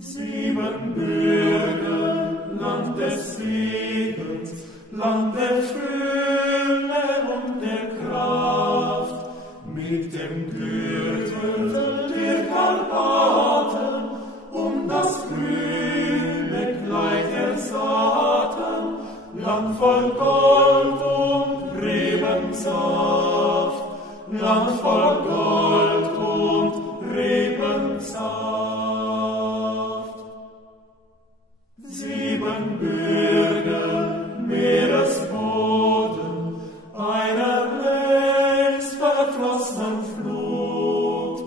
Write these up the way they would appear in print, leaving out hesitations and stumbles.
7 Bürgen, Land des Segens, Land der Fülle und der Kraft, mit dem Gürtel der Karpaten, das grüne Kleid der Saaten, Land voll Gold und Rebensaft, Land voll Gold und Rebensaft. 7 Bürgen, Meeresboden, einer längst verflossenen Flut,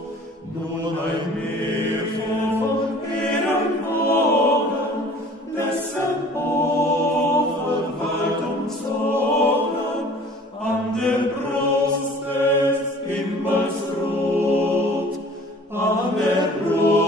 nun ein Meer von ihrem Boden, dessen Ufer weit umzogen, an der Brust des Himmels ruht, an der Brust